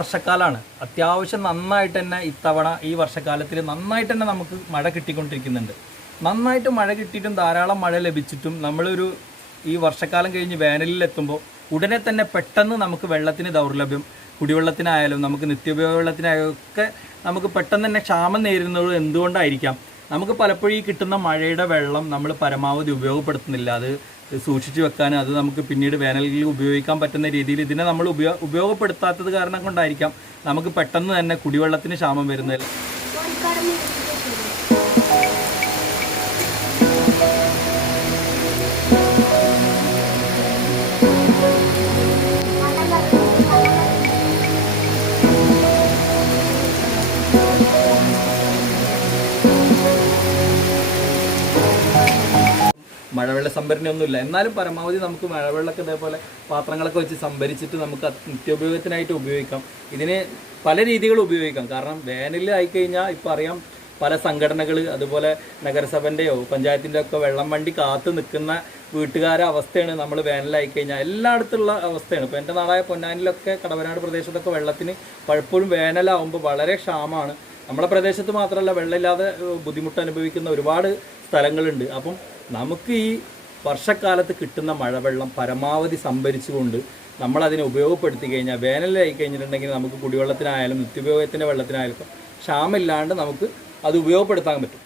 വർഷക്കാലമാണ്. അത്യാവശ്യം നന്നായിട്ട് തന്നെ ഇത്തവണ ഈ വർഷക്കാലത്തിൽ നന്നായിട്ട് തന്നെ നമുക്ക് മഴ കിട്ടിക്കൊണ്ടിരിക്കുന്നുണ്ട്. നന്നായിട്ട് മഴ കിട്ടിയിട്ടും ധാരാളം മഴ ലഭിച്ചിട്ടും നമ്മളൊരു ഈ വർഷക്കാലം കഴിഞ്ഞ് വേനലിലെത്തുമ്പോൾ ഉടനെ തന്നെ പെട്ടെന്ന് നമുക്ക് വെള്ളത്തിന് ദൗർലഭ്യം, കുടിവെള്ളത്തിനായാലും നമുക്ക് നിത്യോപയോഗ വെള്ളത്തിനായാലും ഒക്കെ നമുക്ക് പെട്ടെന്ന് തന്നെ ക്ഷാമം നേരിടുന്നത് എന്തുകൊണ്ടായിരിക്കാം? നമുക്ക് പലപ്പോഴും ഈ കിട്ടുന്ന മഴയുടെ വെള്ളം നമ്മൾ പരമാവധി ഉപയോഗപ്പെടുത്തുന്നില്ല. അത് സൂക്ഷിച്ചു വെക്കാൻ, അത് നമുക്ക് പിന്നീട് വേനലിൽ ഉപയോഗിക്കാൻ പറ്റുന്ന രീതിയിൽ ഇതിനെ നമ്മൾ ഉപയോഗപ്പെടുത്താത്തത് കാരണം കൊണ്ടായിരിക്കാം നമുക്ക് പെട്ടെന്ന് തന്നെ കുടിവെള്ളത്തിന് ക്ഷാമം വരുന്നത്. മഴവെള്ള സംഭരണിയൊന്നുമില്ല, എന്നാലും പരമാവധി നമുക്ക് മഴവെള്ളമൊക്കെ ഇതേപോലെ പാത്രങ്ങളൊക്കെ വെച്ച് സംഭരിച്ചിട്ട് നമുക്ക് നിത്യോപയോഗത്തിനായിട്ട് ഉപയോഗിക്കാം. ഇതിന് പല രീതികൾ ഉപയോഗിക്കാം. കാരണം വേനലായിക്കഴിഞ്ഞാൽ ഇപ്പോൾ അറിയാം, പല സംഘടനകൾ അതുപോലെ നഗരസഭൻ്റെയോ പഞ്ചായത്തിൻ്റെ ഒക്കെ വെള്ളം വണ്ടി കാത്തു നിൽക്കുന്ന വീട്ടുകാരുടെ അവസ്ഥയാണ് നമ്മൾ വേനലായിക്കഴിഞ്ഞാൽ എല്ലായിടത്തുള്ള അവസ്ഥയാണ്. ഇപ്പോൾ എൻ്റെ നാടായ പൊന്നാനിലൊക്കെ കടവനാട് പ്രദേശത്തൊക്കെ വെള്ളത്തിന് പലപ്പോഴും വേനലാവുമ്പോൾ വളരെ ക്ഷാമമാണ്. നമ്മുടെ പ്രദേശത്ത് മാത്രമല്ല, വെള്ളമില്ലാതെ ബുദ്ധിമുട്ട് അനുഭവിക്കുന്ന ഒരുപാട് സ്ഥലങ്ങളുണ്ട്. അപ്പം നമുക്ക് ഈ വർഷക്കാലത്ത് കിട്ടുന്ന മഴവെള്ളം പരമാവധി സംഭരിച്ചുകൊണ്ട് നമ്മളതിനെ ഉപയോഗപ്പെടുത്തി കഴിഞ്ഞാൽ വേനലായി കഴിഞ്ഞിട്ടുണ്ടെങ്കിൽ നമുക്ക് കുടിവെള്ളത്തിനായാലും നിത്യോപയോഗത്തിൻ്റെ വെള്ളത്തിനായാലും ക്ഷാമമില്ലാണ്ട് നമുക്ക് അത് ഉപയോഗപ്പെടുത്താൻ പറ്റും.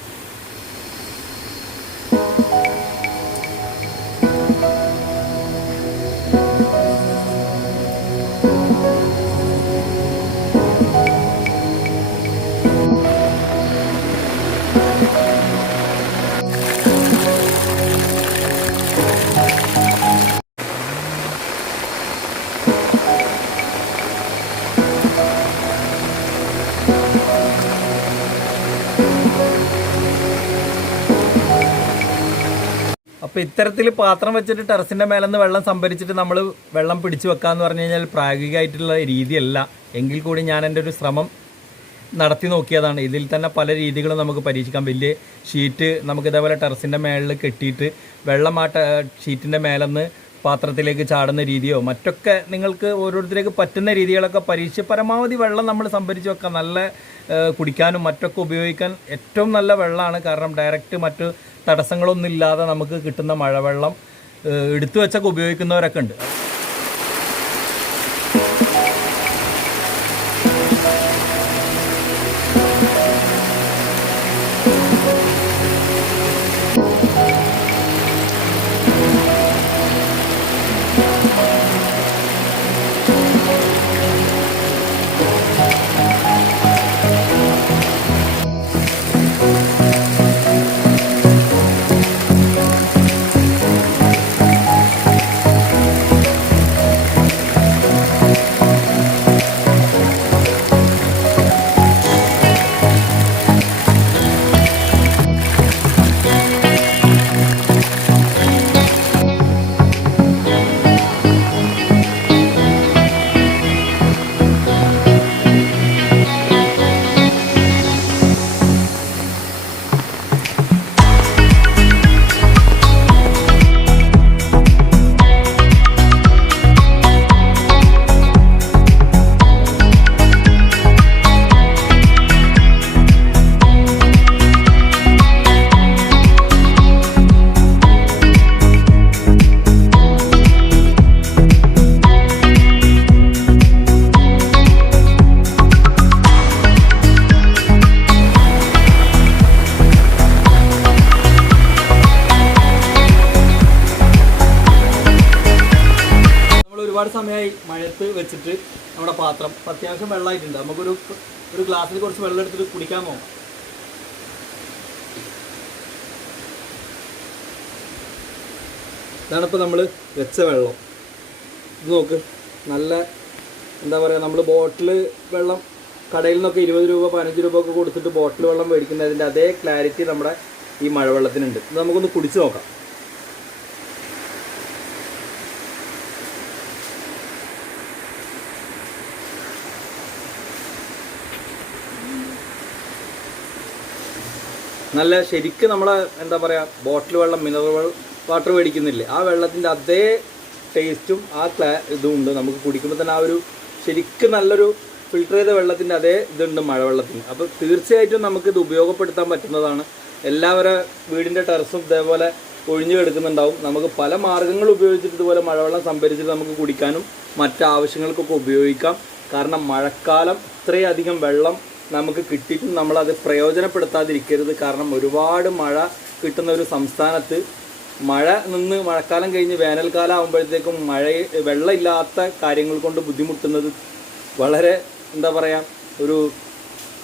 അപ്പോൾ ഇത്തരത്തിൽ പാത്രം വെച്ചിട്ട് ടെറസിൻ്റെ മേലെ നിന്ന് വെള്ളം സംഭരിച്ചിട്ട് നമ്മൾ വെള്ളം പിടിച്ചു വെക്കാമെന്ന് പറഞ്ഞു കഴിഞ്ഞാൽ പ്രായോഗികമായിട്ടുള്ള രീതിയല്ല. എങ്കിൽ കൂടി ഞാൻ എൻ്റെ ഒരു ശ്രമം നടത്തി നോക്കിയതാണ്. ഇതിൽ തന്നെ പല രീതികളും നമുക്ക് പരീക്ഷിക്കാം. വലിയ ഷീറ്റ് നമുക്ക് ഇതേപോലെ ടെറസിൻ്റെ മേളിൽ കെട്ടിയിട്ട് വെള്ളം ആ ഷീറ്റിൻ്റെ മേലെ നിന്ന് പാത്രത്തിലേക്ക് ചാടുന്ന രീതിയോ മറ്റൊക്കെ നിങ്ങൾക്ക് ഓരോരുത്തർക്ക് പറ്റുന്ന രീതികളൊക്കെ പരീക്ഷിച്ച് പരമാവധി വെള്ളം നമ്മൾ സംഭരിച്ച് വെക്കാം. നല്ല കുടിക്കാനും മറ്റൊക്കെ ഉപയോഗിക്കാൻ ഏറ്റവും നല്ല വെള്ളമാണ്. കാരണം ഡയറക്റ്റ് മറ്റു തടസ്സങ്ങളൊന്നും ഇല്ലാതെ നമുക്ക് കിട്ടുന്ന മഴവെള്ളം എടുത്തു വെച്ചൊക്കെ ഉപയോഗിക്കുന്നവരൊക്കെ ഉണ്ട്. ഒരുപാട് സമയമായി മഴയത്ത് വെച്ചിട്ട് നമ്മുടെ പാത്രം അത്യാവശ്യം വെള്ളമായിട്ടുണ്ട്. നമുക്കൊരു ഗ്ലാസ്സിൽ കുറച്ച് വെള്ളം എടുത്തിട്ട് കുടിക്കാമോ? ഇതാണിപ്പോൾ നമ്മൾ വെച്ച വെള്ളം. ഇത് നോക്ക്, നല്ല എന്താ പറയുക, നമ്മൾ ബോട്ടിൽ വെള്ളം കടയിൽ നിന്നൊക്കെ 20 രൂപ 15 രൂപ ഒക്കെ കൊടുത്തിട്ട് ബോട്ടിൽ വെള്ളം മേടിക്കുന്നതിൻ്റെ അതേ ക്ലാരിറ്റി നമ്മുടെ ഈ മഴവെള്ളത്തിനുണ്ട്. ഇത് നമുക്കൊന്ന് കുടിച്ച് നോക്കാം. നല്ല ശരിക്കും നമ്മൾ എന്താ പറയുക, ബോട്ടിൽ വെള്ളം മിനറൽ വാട്ടർ മേടിക്കുന്നില്ലേ, ആ വെള്ളത്തിൻ്റെ അതേ ടേസ്റ്റും ആ ഇതും ഉണ്ട്. നമുക്ക് കുടിക്കുമ്പോൾ തന്നെ ആ ഒരു ശരിക്കും നല്ലൊരു ഫിൽട്ടർ ചെയ്ത വെള്ളത്തിൻ്റെ അതേ ഇതുണ്ട് മഴവെള്ളത്തിന്. അപ്പോൾ തീർച്ചയായിട്ടും നമുക്കിത് ഉപയോഗപ്പെടുത്താൻ പറ്റുന്നതാണ്. എല്ലാവരും വീടിൻ്റെ ടെറസും ഇതേപോലെ ഒഴിഞ്ഞു കിടക്കുന്നുണ്ടാവും. നമുക്ക് പല മാർഗ്ഗങ്ങൾ ഉപയോഗിച്ചിട്ട് ഇതുപോലെ മഴവെള്ളം സംഭരിച്ചിട്ട് നമുക്ക് കുടിക്കാനും മറ്റാവശ്യങ്ങൾക്കൊക്കെ ഉപയോഗിക്കാം. കാരണം മഴക്കാലം ഇത്രയധികം വെള്ളം നമുക്ക് കിട്ടിയിട്ടും നമ്മളത് പ്രയോജനപ്പെടുത്താതിരിക്കരുത്. കാരണം ഒരുപാട് മഴ കിട്ടുന്ന ഒരു സംസ്ഥാനത്ത് മഴ നിന്ന് മഴക്കാലം കഴിഞ്ഞ് വേനൽക്കാലം ആകുമ്പോഴത്തേക്കും വെള്ളമില്ലാത്ത കാര്യങ്ങൾ കൊണ്ട് ബുദ്ധിമുട്ടുന്നത് വളരെ എന്താ പറയുക, ഒരു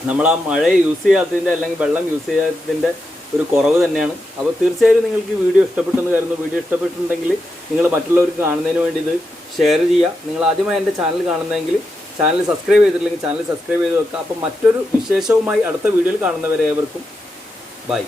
നമ്മൾ ആ മഴയെ യൂസ് ചെയ്യാത്തതിൻ്റെ അല്ലെങ്കിൽ വെള്ളം യൂസ് ചെയ്യാത്തതിൻ്റെ ഒരു കുറവ് തന്നെയാണ്. അപ്പോൾ തീർച്ചയായും നിങ്ങൾക്ക് ഈ വീഡിയോ ഇഷ്ടപ്പെട്ടെന്ന് കരുതുന്നു. വീഡിയോ ഇഷ്ടപ്പെട്ടിട്ടുണ്ടെങ്കിൽ നിങ്ങൾ മറ്റുള്ളവർക്ക് കാണുന്നതിന് വേണ്ടി ഇത് ഷെയർ ചെയ്യുക. നിങ്ങൾ ആദ്യമായി എൻ്റെ ചാനൽ കാണുന്നതെങ്കിൽ ചാനൽ സബ്സ്ക്രൈബ് ചെയ്തിട്ടില്ലെങ്കിൽ ചാനൽ സബ്സ്ക്രൈബ് ചെയ്ത് വെക്കുക. അപ്പോൾ മറ്റൊരു വിശേഷവുമായി അടുത്ത വീഡിയോയിൽ കാണുന്നവരെ ഏവർക്കും ബൈ.